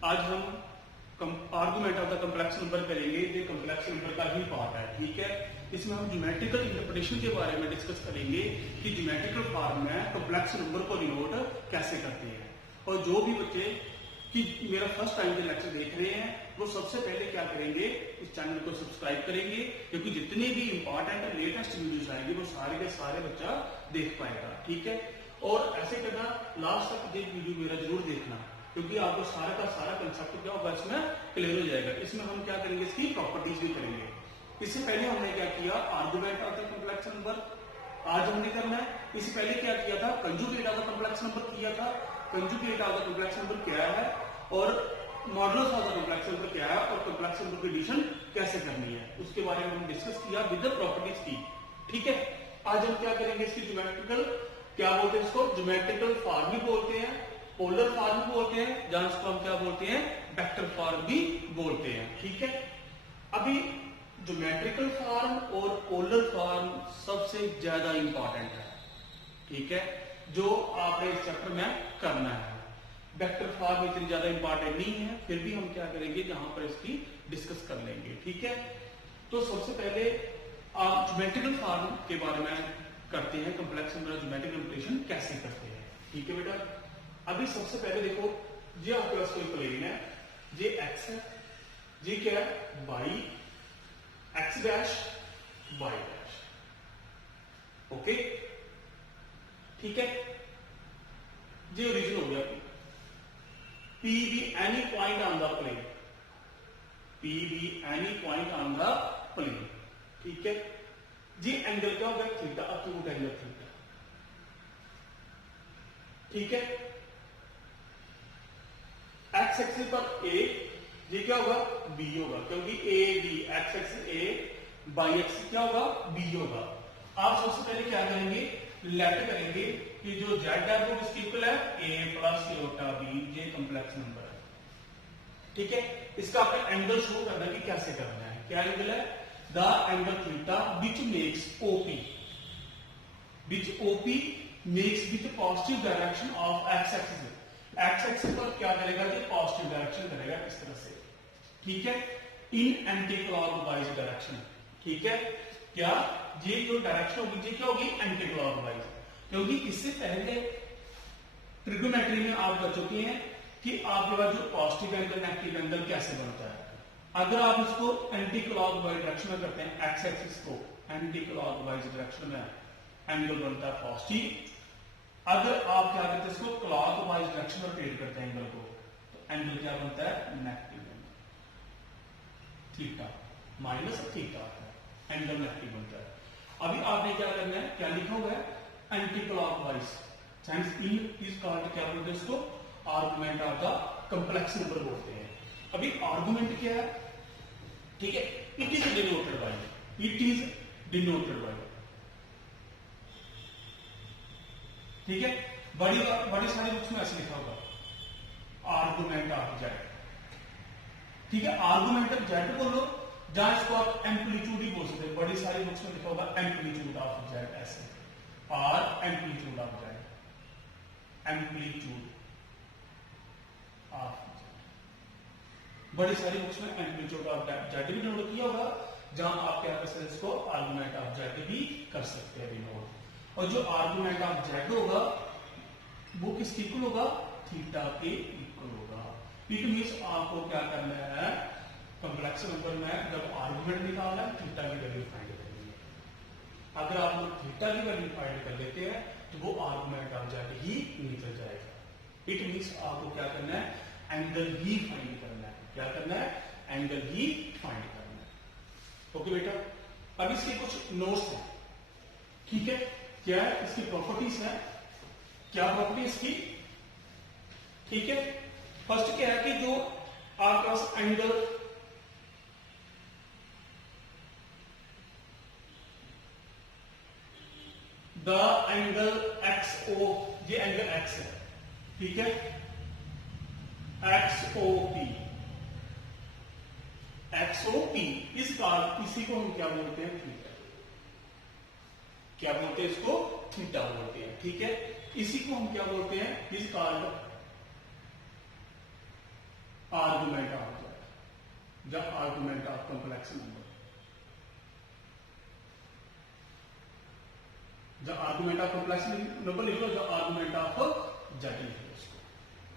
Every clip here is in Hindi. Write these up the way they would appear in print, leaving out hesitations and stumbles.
आज हम argument of the complex number करेंगे। ये कॉम्प्लेक्स नंबर का ही पार्ट है, ठीक है। इसमें हम ज्योमेट्रिकल इंटरप्रिटेशन के बारे में डिस्कस करेंगे कि ज्योमेट्रिकल फॉर्म में कॉम्प्लेक्स नंबर को डिनोट कैसे करते हैं। और जो भी बच्चे कि मेरा फर्स्ट टाइम जो लेक्चर देख रहे हैं वो सबसे पहले क्या करेंगे, इस चैनल को सब्सक्राइब करेंगे, क्योंकि जितने भी इंपॉर्टेंट लेटेस्ट वीडियोस आएंगे वो सारे के सारे बच्चा देख पाएगा, ठीक है। और ऐसे करना, लास्ट तक ये वीडियो मेरा जरूर देखना, क्योंकि आपको सारा का सारा कंसेप्ट क्या होगा इसमें क्लियर हो जाएगा। इसमें हम क्या करेंगे, इसकी प्रॉपर्टीज भी करेंगे। इससे पहले हमने क्या किया, argument of the complex number आज हमने करना है। इससे पहले क्या किया था, conjugate of the complex number किया था। Conjugate of the complex number क्या है और modulus of the complex number क्या है और कॉम्प्लेक्स नंबर की एडिशन कैसे करनी है उसके बारे में हम डिस्कस किया विद द प्रॉपर्टीज की, ठीक है। आज हम क्या करेंगे, इसकी ज्योमेट्रिकल क्या बोलते हैं, इसको ज्योमेट्रिकल फॉर्म भी बोलते हैं, पोलर फॉर्म भी बोलते हैं, जहां इसको हम क्या बोलते हैं, वेक्टर फॉर्म भी बोलते हैं, ठीक है। अभी ज्योमेट्रिकल फॉर्म और पोलर फॉर्म सबसे ज्यादा इंपॉर्टेंट है, ठीक है, जो आपने इस चैप्टर में करना है। वेक्टर फॉर्म इतनी ज्यादा इंपॉर्टेंट नहीं है, फिर भी हम क्या करेंगे जहां पर इसकी डिस्कस कर लेंगे, ठीक है। तो सबसे पहले आप ज्योमेट्रिकल फॉर्म के बारे में करते हैं, कॉम्प्लेक्स नंबर ज्योमेट्रिकल इंटरप्रिटेशन कैसे करते हैं, ठीक है बेटा। अभी सबसे पहले देखो, ये आपके पास कोई प्लेन है, ये एक्स है, ये क्या है Y, X dash Y dash, okay, ठीक है। ये ओरिजिन हो गया P be any point on the plane, P be any point on the plane, ठीक है। ये एंगल क्या होगा, थीटा, अक्यूट एंगल थीटा, ठीक है। एक्स एक्सिस पर ए, ये क्या होगा बी होगा, क्योंकि A B, X axis A, Y axis क्या होगा बी होगा। आप सबसे पहले क्या करेंगे, लेट करेंगे कि जो जेड है वो किसके इक्वल है, ए प्लस योटा बी, ये कॉम्प्लेक्स नंबर है, ठीक है। इसका आपने एंगल शो करना है कि कैसे करना है, क्या एंगल है, the angle theta which makes OP, which OP makes with positive direction of x axis. X axis पर क्या करेगा, ये पॉजिटिव डायरेक्शन करेगा इस तरह से, ठीक है, इन एंटी क्लॉकवाइज डायरेक्शन, ठीक है। क्या ये जो डायरेक्शन होगी ये क्या होगी, एंटी क्लॉकवाइज, क्योंकि इससे पहले ट्रिग्नोमेट्री में आप कर चुके हैं कि आपके पास जो पॉजिटिव एंगल नेगेटिव एंगल कैसे बनता है। अगर आप इसको एंटी क्लॉकवाइज डायरेक्शन में करते हैं, एक्स एक्सिस को एंटी क्लॉकवाइज डायरेक्शन में एंगल बनता है पॉजिटिव। अगर आप क्या करते हैं, इसको क्लॉकवाइज डायरेक्शन में रोटेट करते हैं एंगल को, तो एंगल क्या बनता है, negative angle, theta minus theta है, एंगल नेगेटिव बनता है। अभी आपने क्या करना है, क्या लिखा हुआ है, anti clockwise, science in is called, क्या बोलते हैं इसको, argument of the complex number बोलते हैं। अभी आर्गुमेंट क्या है, ठीक है, it is denoted by, it is denoted by, ठीक है। बड़ी सारी बुक्स में ऐसे लिखा होगा आर्गुमेंट ऑफ जेड, ठीक है, आर्गुमेंट ऑफ जेड बोलो, जहां इसको आप एम्पलीट्यूड ही बोल सकते हैं। बड़ी सारी बुक्स में लिखा होगा एम्पलीट्यूड ऑफ जेड, ऐसे और amplitude of Z, amplitude of Z, बड़ी सारी बुक्स में एम्पलीट्यूड ऑफ जेड भी नोट किया होगा, जहां आप क्या कर सकते हैं, इसको आर्गुमेंट ऑफ जेड भी कर सकते हैं नोट। और जो आर्गुमेंट ऑफ जेड होगा वो किसके इक्वल होगा, थीटा के इक्वल होगा। इट मींस आपको क्या करना है, कॉम्प्लेक्स नंबर में जब आर्गुमेंट निकालना है, थीटा की वैल्यू फाइंड करनी है। अगर आप लोग थीटा की वैल्यू फाइंड कर लेते हैं तो वो आर्गुमेंट ऑफ जेड ही निकल जाएगा। इट मींस आपको क्या करना है, एंगल ही फाइंड करना है, क्या करना है, एंगल ही फाइंड करना है, ओके बेटा। अब इसके कुछ नोट्स हैं, ठीक है, क्या है इसकी प्रॉपर्टीज है, क्या प्रॉपर्टी इसकी, ठीक है। फर्स्ट क्या है कि जो आपके पास angle the angle X O, ये एंगल एक्स है, ठीक है, X O P, X O P, इसी को हम क्या बोलते हैं, थीटा, क्या बोलते हैं इसको, थीटा बोलते हैं, ठीक है। इसी को हम क्या बोलते हैं, इस called complex number. The argument of complex number लिख लो, the argument of z लिख लो इसको,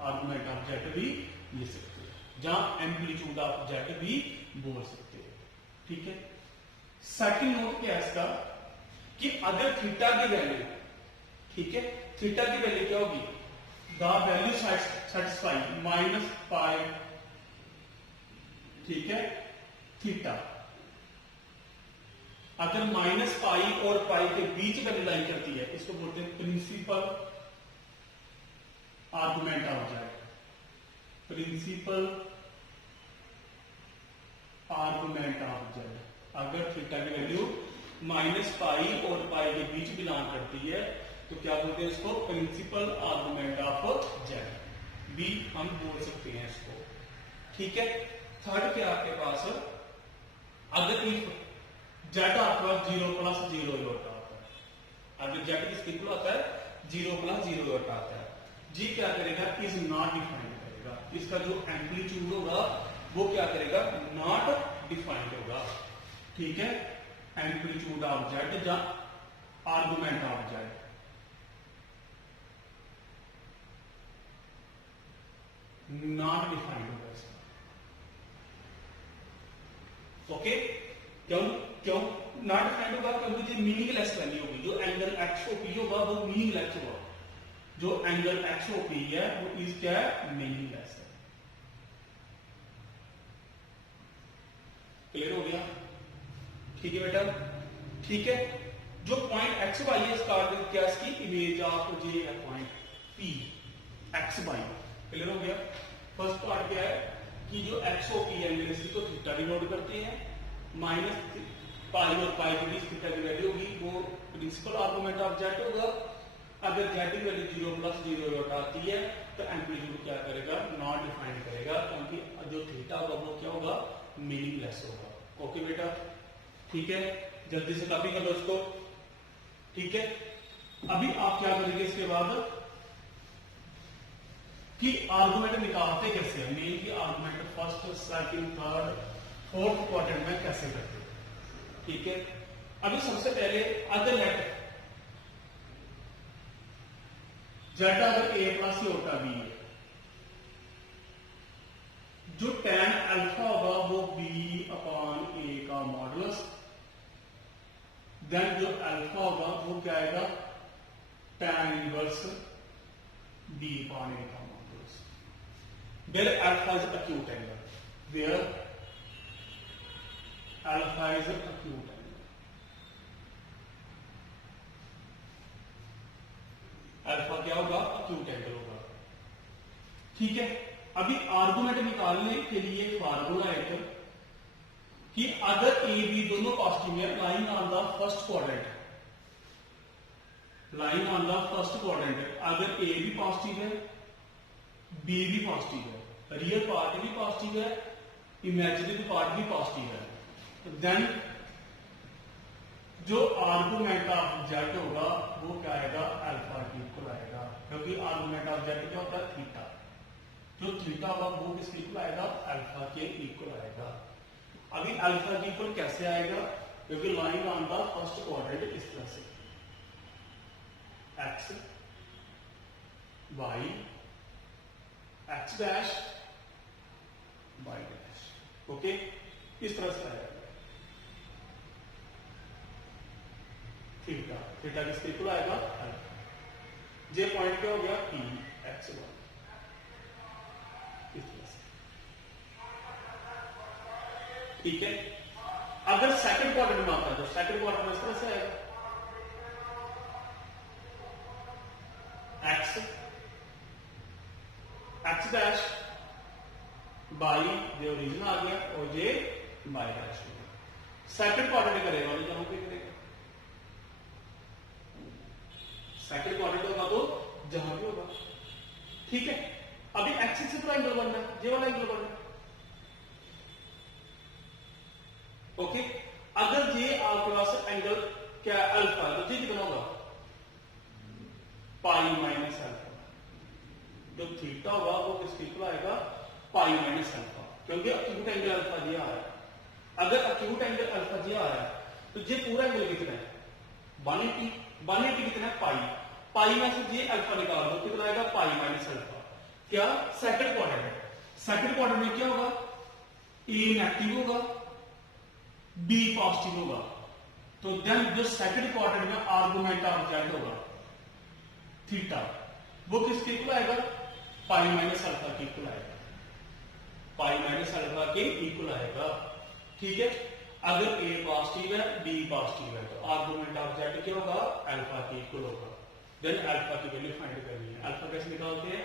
argument of z भी ले सकते हैं, जहां एम्पलीट्यूड ऑफ z भी बोल सकते हैं, ठीक है। सेकंड नोट क्या है इसका कि अगर थीटा की वैल्यू, ठीक है, थीटा की वैल्यू क्या होगी, the value satisfy minus pi, ठीक है, थीटा, अगर माइनस पाई और पाई के बीच में लाइन करती है, इसको बोलते हैं principal argument of Z, principal argument of Z. अगर थीटा की वैल्यू माइनस पाई और पाई के बीच बिलोंग करती है तो क्या बोलते हैं इसको, प्रिंसिपल आर्गुमेंट ऑफ जेड भी हम बोल सकते हैं इसको, ठीक है। थर्ड क्या आपके पास, अगर इफ जेड आपके पास 0+0 होता है, अगर जेड किसके इक्वल होता है 0+0 होता है, जी क्या करेगा, इज नॉट डिफाइंड करेगा, इसका जो एम्पलीट्यूड होगा वो क्या करेगा, नॉट डिफाइंड होगा, ठीक है। एम्पलीट्यूड ऑफ जेड या argument of Z, not defined होगा इसका, ओके। क्यों क्यों नॉट डिफाइंड होगा, क्योंकि जो मीनिंगलेस वैल्यू होगी, जो एंगल एक्सओपी होगा वो मीनिंगलेस होगा, जो एंगल एक्सओपी है वो इज क्या है, मीनिंगलेस है। क्लियर हो गया, ठीक है बेटा, ठीक है। जो पॉइंट एक्स वाई है इसका क्या, इसकी इमेज ऑफ जे है point P X Y, clear हो गया। फर्स्ट पार्ट क्या है कि जो एक्सओपी एंगल इसको थीटा डिनोट करते हैं, माइनस पाई और पाई के बीच थीटा की वैल्यू होगी वो प्रिंसिपल आर्गुमेंट ऑफ जेड होगा। अगर जेड की वैल्यू 0+0 आती है तो एम्पलीट्यूड क्या करेगा, नॉट डिफाइन करेगा, क्योंकि जो थीटा होगा वो क्या होगा, मीनिंगलेस होगा, ओके बेटा, ठीक है। जल्दी से कॉपी कर लो इसको, ठीक है। अभी आप क्या करेंगे इसके बाद कि आर्गुमेंट निकालते कैसे हैं, मेन की argument first second third fourth quadrant में कैसे करते हैं, ठीक है। अभी सबसे पहले अगर लेट जेड अगर a+ होता b है, जो tan अल्फा होगा वो b/a का मॉडुलस, देन जो अल्फा होगा वो क्या आएगा, tan इनवर्स b/a का modulus, where alpha is acute angle, where alpha is acute angle, alpha क्या होगा, acute angle होगा, ठीक है। अभी आर्गुमेंट निकालने के लिए फार्मूला है कि अगर ए बी दोनों पॉजिटिव है, line on the first quadrant, line on the first quadrant, अगर ए भी पॉजिटिव है बी भी पॉजिटिव है, रियल पार्ट भी पॉजिटिव है, इमेजिनरी पार्ट भी पॉजिटिव है, देन जो आर्गुमेंट ऑफ जेड होगा वो क्या आएगा, अल्फा के इक्वल आएगा, क्योंकि आर्गुमेंट ऑफ जेड क्या होता है, थीटा, जो थीटा होगा वो किसके इक्वल आएगा, अल्फा के इक्वल आएगा। अभी अल्फा के इक्वल कैसे आएगा, क्योंकि line on the first quadrant इस तरह से X Y X dash Y dash, okay, इस तरह से आएगा। थीटा, थीटा किसके इक्वल आएगा, अल्फा, जे पॉइंट क्या हो गया, पी एक्स वाई, इस तरह से, ठीक है। अगर सेकंड क्वाड्रेंट में आता है तो सेकंड क्वाड्रेंट में इस तरह से आएगा, एक्स एक्स डैश बाई, ये ओरिजिन आ गया, और ये बाई डैश हो गया। सेकंड क्वाड्रेंट करेगा तो जहां पे करेगा, सेकंड क्वाड्रेंट होगा तो जहां पे होगा, ठीक है। अभी एक्सिस से पूरा एंगल बनना है, ये वाला एंगल बनना है, ओके। अगर ये आपके पास एंगल क्या अल्फा, तो ये कितना होगा, पाई माइनस अल्फा, जो थीटा होगा वो किसके इक्वल आएगा, पाई माइनस अल्फा, क्योंकि एक्यूट एंगल अल्फा ये आ रहा है, अगर अक्यूट एंगल अल्फा जी आ रहा है तो ये पूरा एंगल कितना है 180। 180 कितना है पाई। पाई में से ये अल्फा निकाल दो कितना आएगा पाई माइनस अल्फा। क्या सेकंड क्वाड्रेंट है। सेकंड क्वाड्रेंट में क्या होगा ए नेगेटिव होगा बी पॉजिटिव होगा। तो देन जो सेकंड क्वाड्रेंट में आर्गुमेंट ऑफ जेड होगा थीटा वो किसके इक्वल आएगा पाई माइनस अल्फा के इक्वल आएगा। पाई माइनस अल्फा के इक्वल आएगा। ठीक है अगर ए पॉजिटिव है बी पॉजिटिव है तो आर्गुमेंट ऑफ जेड क्या होगा अल्फा के इक्वल होगा। देन अल्फा की वैल्यू फाइंड करनी है। अल्फा कैसे निकालते हैं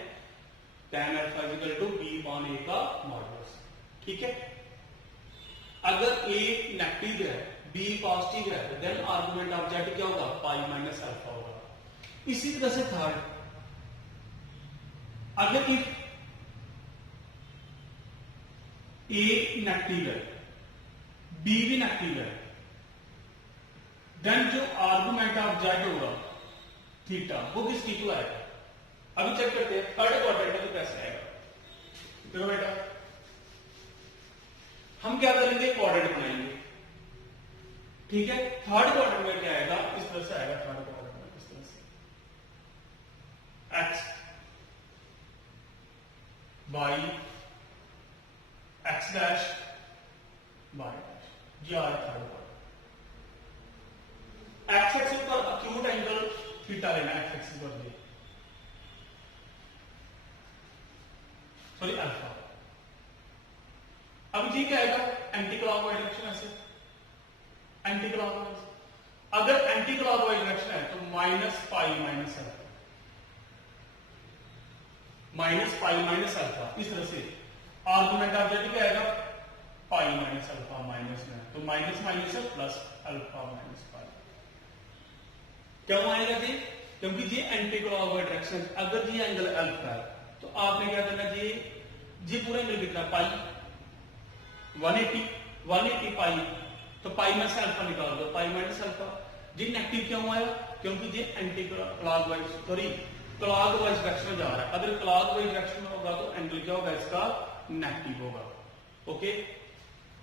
tan alpha equal to B upon A का मॉडुलस। ठीक है अगर ए नेगेटिव है बी पॉजिटिव है तो देन आर्गुमेंट ऑफ जेड क्या होगा पाई माइनस अल्फा होगा। इसी तरह से थर्ड अगर इफ ए नेगेटिव है बी भी नेगेटिव है देन जो आर्गुमेंट ऑफ जेड होगा थीटा वो किसकी इक्वल आएगा। अभी चेक करते हैं थर्ड क्वाड्रेंट में तो कैसे आएगा। देखो बेटा हम क्या करेंगे क्वाड्रेंट बनाएंगे। ठीक है थर्ड क्वाड्रेंट में क्या आएगा इस तरह से आएगा। थर्ड क्वाड्रेंट में इस तरह से x y x dash y dash ये आ रहा थर्ड क्वाड्रेंट। x एक्सिस पर अक्यूट एंगल थीटा लेना है। x एक्सिस पर ये सॉरी अल्फा। अब ये क्या आएगा एंटी क्लॉकवाइज डायरेक्शन ऐसे एंटी क्लॉकवाइज। अगर एंटी क्लॉकवाइज डायरेक्शन है तो minus pi minus alpha minus pi minus alpha इस तरह से आर्गुमेंट ऑफ जेड क्या आएगा पाई माइनस अल्फा माइनस में तो माइनस माइनस है प्लस अल्फा माइनस पाई। क्यों आएगा जी क्योंकि ये एंटी क्लॉकवाइज डायरेक्शन अगर ये एंगल अल्फा है तो आपने क्या करना जी पूरा एंगल कितना पाई 180 पाई तो पाई में से अल्फा निकाल दो पाई माइनस अल्फा। जी नेगेटिव क्यों आया क्योंकि ये anti clockwise sorry clockwise direction में जा रहा है। अगर क्लॉकवाइज डायरेक्शन में होगा तो एंगल क्या होगा इसका नेगेटिव होगा। ओके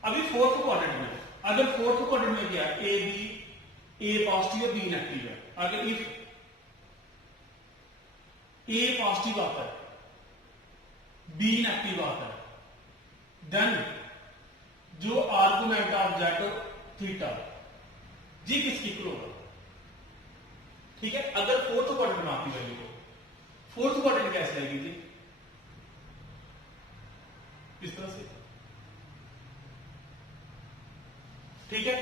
अभी फोर्थ क्वाड्रेंट में अगर फोर्थ क्वाड्रेंट में क्या ए बी ए पॉजिटिव है बी नेगेटिव है। अगर इफ ए पॉजिटिव आता है बी नेगेटिव आता है देन जो आर्गुमेंट ऑफ जेड थीटा जी किसकी इक्वल होगा। ठीक है अगर फोर्थ क्वाड्रेंट में आपकी वैल्यू हो फोर्थ क्वाड्रेंट कैसे आएगी जी इस तरह से। ठीक है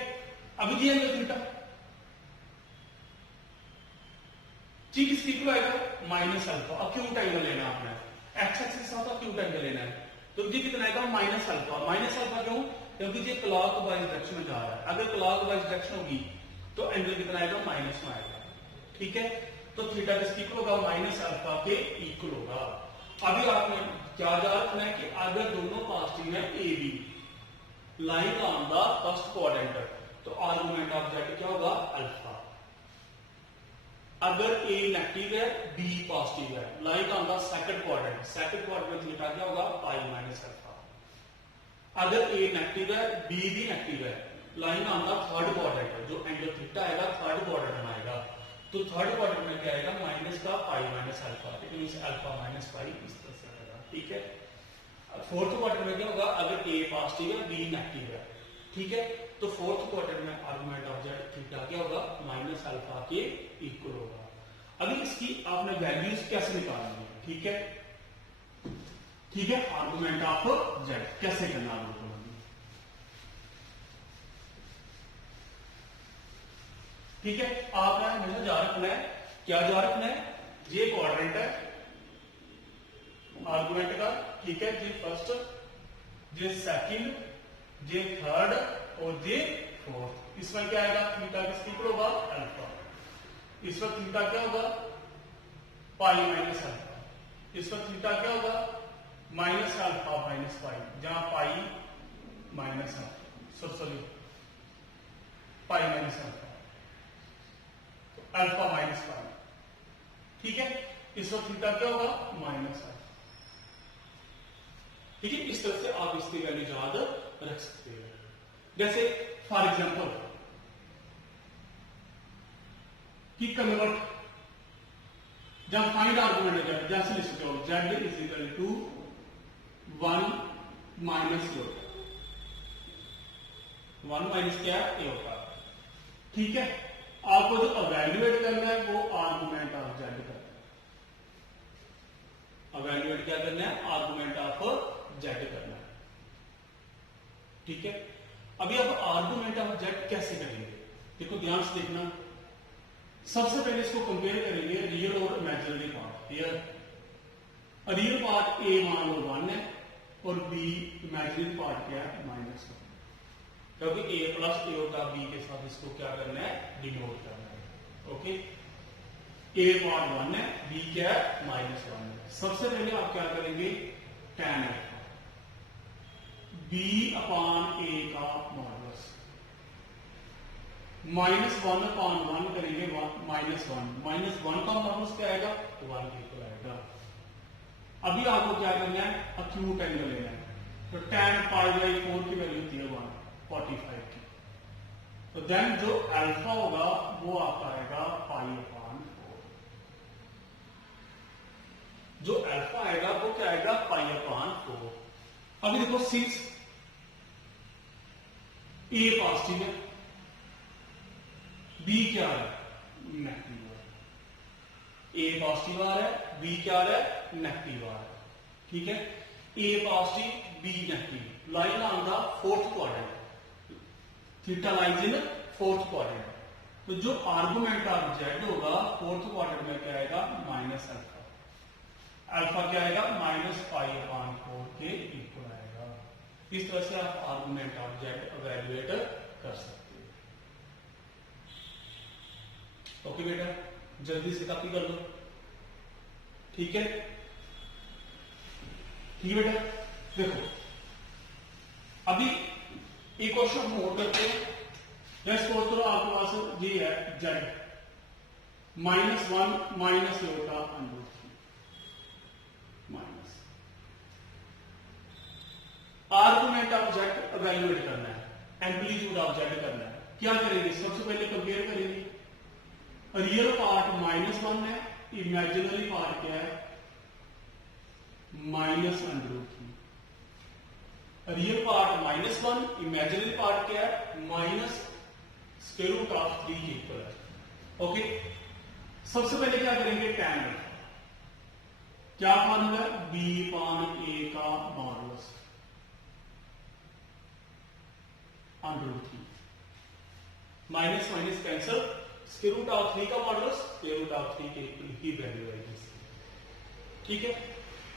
अभी जी एंगल थीटा जी किसकी इक्वल आएगा माइनस अल्फा। अक्यूट एंगल लेना आपने एक्स एक्सिस के साथ अक्यूट एंगल लेना है तो जी कितना आएगा माइनस अल्फा क्यों क्योंकि ये क्लॉकवाइज डायरेक्शन में जा रहा है। अगर क्लॉकवाइज डायरेक्शन होगी तो एंगल कितना आएगा माइनस में आएगा। ठीक है तो थीटा किसकी इक्वल होगा माइनस अल्फा के इक्वल होगा। अभी आपने क्या याद रखना है कि अगर दोनों पॉजिटिव है A B lying on the first quadrant तो आर्गुमेंट ऑफ जेड क्या होगा अल्फा। अगर ए नेगेटिव है बी पॉजिटिव है lying on the second quadrant में थीटा क्या होगा पाई माइनस अल्फा। अगर ए नेगेटिव है बी भी नेगेटिव है line on the third quadrant जो एंगल थीटा आएगा थर्ड क्वाड्रेंट में आएगा तो थर्ड क्वाड्रेंट में क्या आएगा माइनस का pi minus alpha it means alpha minus पाई इस तरह से आएगा। ठीक है फोर्थ क्वाड्रेंट में क्या होगा अगर ए पॉजिटिव है बी नेगेटिव है। ठीक है तो फोर्थ क्वाड्रेंट में आर्गुमेंट ऑफ जेड थीटा क्या होगा माइनस अल्फा के इक्वल होगा। अभी इसकी आपने वैल्यूज कैसे निकालनी है। ठीक है आर्गुमेंट ऑफ जेड कैसे करना है ठीक है आपने हमेशा जा रखना है क्या जा रखना है ये क्वाड्रेंट है आर्गुमेंट का। ठीक है जी फर्स्ट जे सेकंड जे थर्ड और जे फोर्थ। इसमें क्या आएगा थीटा किसकी इक्वल होगा अल्फा। इसमें थीटा क्या होगा पाई माइनस अल्फा। इसमें थीटा क्या होगा माइनस अल्फा माइनस पाई जहां pi minus alpha sorry pi minus alpha alpha minus पाई। ठीक है इसमें थीटा क्या होगा माइनस अल्फा। ठीक है इस तरह से आप इसकी वैल्यू याद रख सकते हैं। जैसे फॉर एग्जांपल कि कन्वर्ट जब फाइंड आर्गुमेंट है जैसे लिख सकते हो z is equal to 1 minus a होता है, 1 माइनस क्या है a होता है। ठीक है, आपको जो अवेल्युएट करना है वो आर्गुमेंट ऑफ z करना है। अवेल्युएट क्या करना है? आर्गुमेंट ऑफ z करना है। ठीक है, अभी आप आर्गुमेंट ऑफ z कैसे करेंगे? देखो ध्यान से देखना, सबसे पहले इसको कंपेयर करेंगे रियल और imaginary part. Real part a मान लो 1 है और b इमेजिनरी पार्ट क्या है? -1, क्योंकि a प्लस a होता b के साथ इसको क्या करना है? डिनोट करना है। ओके, a पार्ट 1 है, b क्या है? -1 है। सबसे पहले आप क्या करेंगे? tan alpha b upon a का मॉडुलस -1 अपॉन 1 करेंगे -1 का मॉडुलस क्या आएगा? 1 के इक्वल आएगा। अभी आपको क्या करना है? अक्यूट एंगल लेना है, तो tan π/4 की वैल्यू होती है 145 की, तो देन जो अल्फा होगा वो आपका आएगा π/4। जो अल्फा आएगा वो क्या आएगा? π/4। अभी देखो सिंस ए पॉजिटिव है, बी क्या है? नेगेटिव है। ए पॉजिटिव आ रहा है, बी क्या आ रहा है? नेगेटिव आ रहा है। ठीक है, A positive, B negative, line on the fourth quadrant, theta lies in fourth quadrant. तो जो आर्गुमेंट ऑफ जेड होगा फोर्थ क्वाड्रेंट में क्या आएगा? Minus alpha. अल्फा क्या आएगा? -π/4 के इक्वल आएगा। इस तरह से आप आर्गुमेंट ऑफ जेड इवैल्यूएट कर सकते हो। ओके बेटा, जल्दी से कॉपी कर लो। ठीक है, ठीक है बेटा। देखो अभी एक क्वेश्चन हम और करते हैं। जैसे सपोज करो आपके पास ये है जेड -1 माइनस a का √3 minus argument of Z evaluate करना है, एम्पलीट्यूड ऑफ जेड करना है। क्या करेंगे? सबसे पहले कंपेयर करेंगे। रियल पार्ट -1 है, इमेजिनरी पार्ट क्या है? -√3। रियल पार्ट -1, इमेजिनरी पार्ट क्या है? -√3 के इक्वल है। ओके, सबसे पहले क्या करेंगे? tan अल्फा क्या फॉर्मूला है? b/a का मॉडुलस √3, माइनस माइनस कैंसल, √3 का मॉडुलस √3 के इक्वल की वैल्यू आएगी। ठीक है,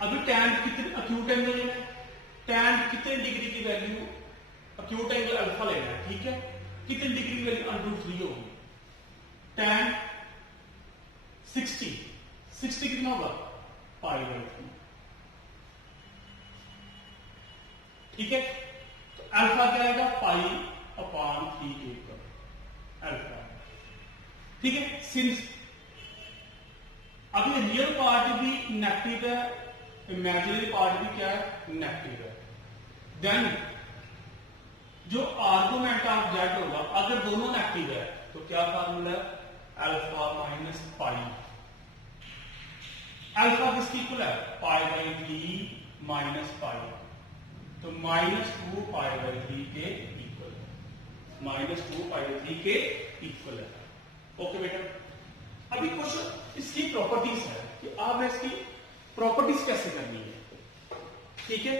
अभी tan कितने अक्यूट एंगल लेना है? tan कितने डिग्री की वैल्यू अक्यूट एंगल अल्फा लेना है। ठीक है, कितने डिग्री की वैल्यू √3 होगी? tan 60 कितना होगा? π/3। ठीक है, तो अल्फा क्या आएगा? π/3 के इक्वल अल्फा। ठीक है, सिंस अभी रियल पार्ट भी नेगेटिव है, इमेजिनरी पार्ट भी क्या है? नेगेटिव है, देन जो आर्गुमेंट ऑफ जेड होगा अगर दोनों नेगेटिव है तो क्या फार्मूला है? अल्फा माइनस पाई। अल्फा किसकी इक्वल है? π/3 माइनस पाई, तो -2π/3 के इक्वल है, -2π/3 के इक्वल है। ओके बेटा, अभी कुछ इसकी प्रॉपर्टीज है कि आपने इसकी प्रॉपर्टीज कैसे करनी है। ठीक है,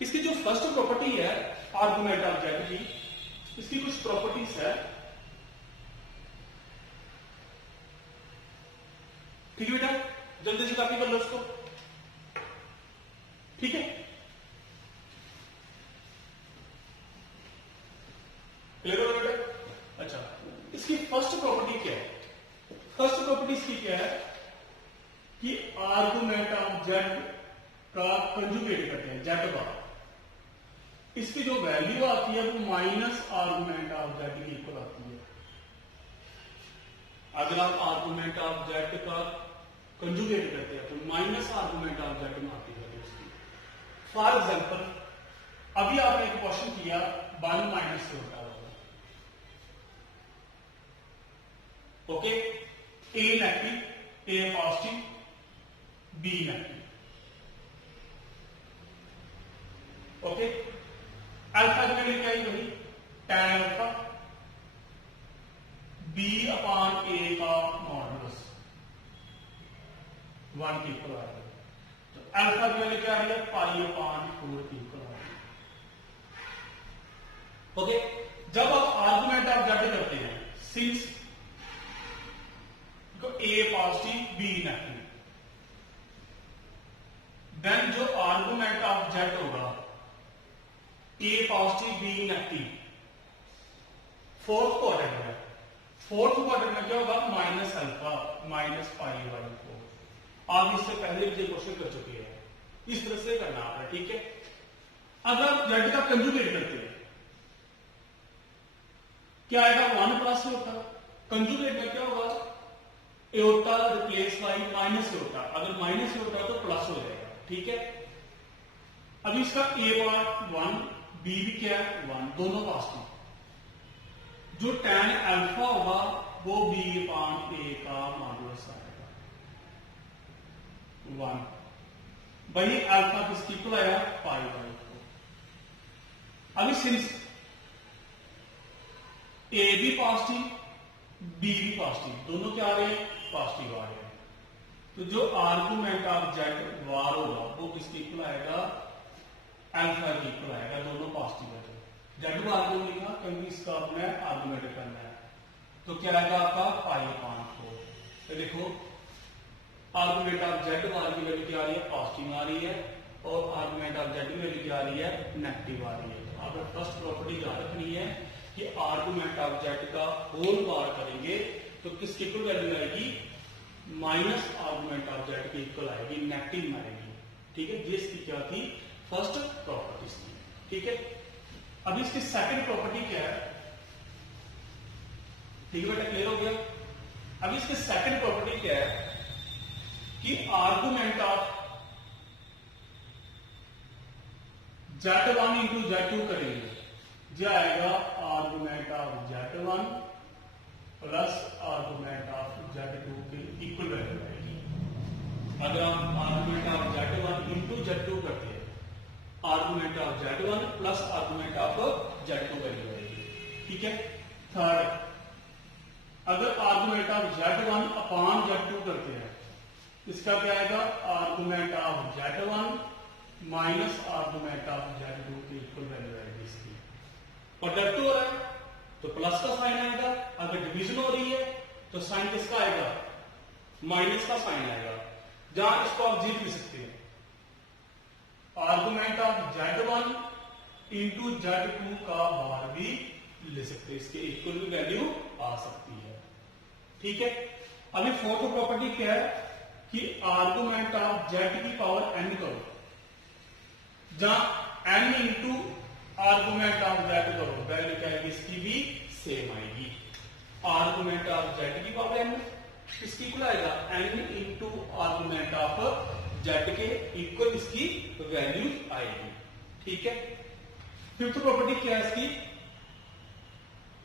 इसकी जो फर्स्ट प्रॉपर्टी है आर्गुमेंट ऑफ जेड की, इसकी कुछ प्रॉपर्टीज है। ठीक है बेटा, जल्दी से कॉपी कर लो इसको। ठीक है, क्लियर हो बेटा? अच्छा, इसकी फर्स्ट प्रॉपर्टी क्या है? फर्स्ट प्रॉपर्टी इसकी क्या है कि आर्गुमेंट ऑफ जेड का कंजुगेट करते हैं, जेड बार, इसकी जो वैल्यू आती है वो माइनस आर्गुमेंट ऑफ जेड की इक्वल आती है। अगर आप आर्गुमेंट ऑफ जेड का कंजुगेट करते हैं तो माइनस आर्गुमेंट ऑफ जेड में आती है उसकी। फॉर एग्जांपल अभी आपने एक क्वेश्चन किया 1 माइनस से होता होगा, okay, A negative, A positive, B negative, okay. Alpha की वैल्यू क्या है भाई, tan alpha B upon A का मॉडुलस 1 के इक्वल आ रहा है। तो अल्फा की वैल्यू क्या आ रही है, पाई अपान 4 के इक्वल आ रही है, ओके। जब आप आर्गुमेंट ऑफ जेड करते हैं, since A positive B negative, then जो आर्गुमेंट ऑफ जेड होगा A positive B negative, fourth quadrant में, फोर्थ क्वाड्रेंट में क्या होगा, minus alpha minus pi by 4। आप इससे पहले भी क्वेश्चन कर चुके हैं, इस तरह से करना आपने, ठीक है। अगर आप जेड का कंजुगेट करते हैं क्या आएगा, 1 प्लस एओटा, कंजुगेट में क्या होगा, aorta replace by minus aorta, अगर माइनस एओटा तो प्लस हो जाएगा, ठीक है। अब इसका ए पार्ट 1, बी भी क्या है 1, दोनों पॉजिटिव, जो tan अल्फा होगा वो बी अपान ए का मॉडुलस आएगा 1, भाई अल्फा किसकी इक्वल आया, पाई बाई 4। अभी सिंस ए भी पॉजिटिव बी भी पॉजिटिव, दोनों क्या आ रहे हैं, पॉजिटिव आ रहे हैं, तो जो आर्गुमेंट ऑफ जेड वार होगा वो किसकी इक्वल आएगा, अल्फा की इक्वल आएगा, दोनों पॉजिटिव है। जेड वार को लिखा क्योंकि इसका अपना आर्गुमेंट करना है, तो क्या आएगा आपका पाई अपान 4। तो देखो आर्गुमेंट ऑफ जेड वार की वैल्यू क्या आ रही है, पॉजिटिव आ रही है, और आर्गुमेंट ऑफ जेड की वैल्यू क्या आ रही है, नेगेटिव आ रही है। तो आपको फर्स्ट प्रॉपर्टी याद रखनी है कि आर्गुमेंट ऑफ जेड का होल बार करेंगे तो किसकी इक्वल वैल्यू आएगी, माइनस आर्गुमेंट ऑफ जेड की इक्वल आएगी, नेगेटिव में आएगी, ठीक है। जिसकी क्या थी, फर्स्ट प्रॉपर्टीज थी, ठीक है। अब इसकी सेकंड प्रॉपर्टी क्या है, ठीक है बेटा, क्लियर हो गया। अब इसकी सेकंड प्रॉपर्टी क्या है कि argument of Z1 into Z2 करेंगे, जो आएगा argument of Z1 plus argument of Z2 के इक्वल वैल्यू आएगी। अगर हम argument of Z1 into Z2 करते हैं, argument of Z1 plus argument of Z2 value आएगी, ठीक है। थर्ड, अगर argument of Z1 upon Z2 करते हैं, इसका क्या आएगा, argument of Z1 minus argument of Z2 की इक्वल वैल्यू आएगी इसकी। प्रोडक्ट हो रहा है तो प्लस का साइन आएगा, अगर डिवीजन हो रही है तो साइन किसका आएगा, माइनस का साइन आएगा। जहां इसको आप जीत लिख सकते हैं, argument of Z1 into Z2 का बार भी ले सकते हैं, इसके इक्वल भी वैल्यू आ सकती है, ठीक है। अभी फोर्थ प्रॉपर्टी क्या है कि आर्गुमेंट ऑफ Z की पावर n करो, जहां n into argument of Z करो, वैल्यू क्या आएगी, इसकी भी सेम आएगी। आर्गुमेंट ऑफ Z की पावर n इसकी इक्वल आएगा n into argument of Z के इक्वल इसकी वैल्यू आएगी, ठीक है। फिफ्थ प्रॉपर्टी क्या है इसकी,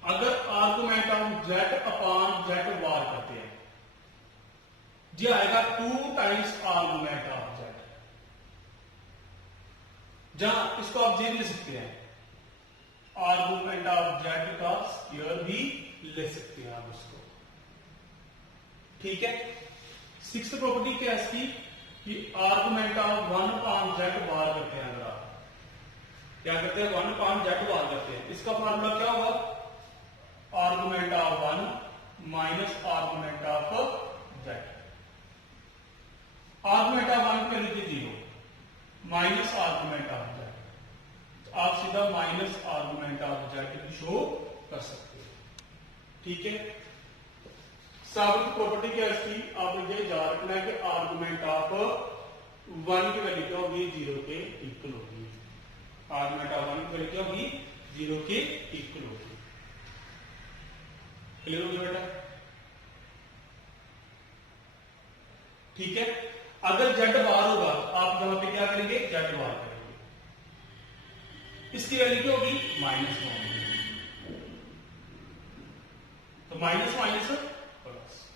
अगर argument of Z upon Z वार करते हैं, जो आएगा 2 टाइम्स आर्गुमेंट ऑफ Z, जहां इसको आप जे ले सकते हैं, आर्गुमेंट ऑफ Z का स्क्वायर भी ले सकते हैं आप उसको, ठीक है। सिक्स्थ प्रॉपर्टी क्या है इसकी कि आर्गुमेंट ऑफ 1 अपान Z वार करते हैं, अगर आप क्या करते हैं, 1 अपान Z वार करते हैं, इसका फार्मूला क्या होगा, argument of 1 minus argument of Z। Argument of 1 पे लिखिए 0 माइनस आर्गुमेंट ऑफ Z, तो आप सीधा minus argument of Z show कर सकते हैं, ठीक है। सेवंथ प्रॉपर्टी क्या है इसकी, आपको ये याद रखना है कि आर्गुमेंट ऑफ 1 की वैल्यू क्या होगी, 0 के इक्वल होगी। आर्गुमेंट ऑफ 1 की वैल्यू क्या होगी, 0 के इक्वल होगी। क्लियर हो गया बेटा, ठीक है। अगर Z बार होगा आप यहां पे क्या करेंगे, Z बार करेंगे, इसकी वैल्यू क्या होगी -1, तो माइनस माइनस प्लस।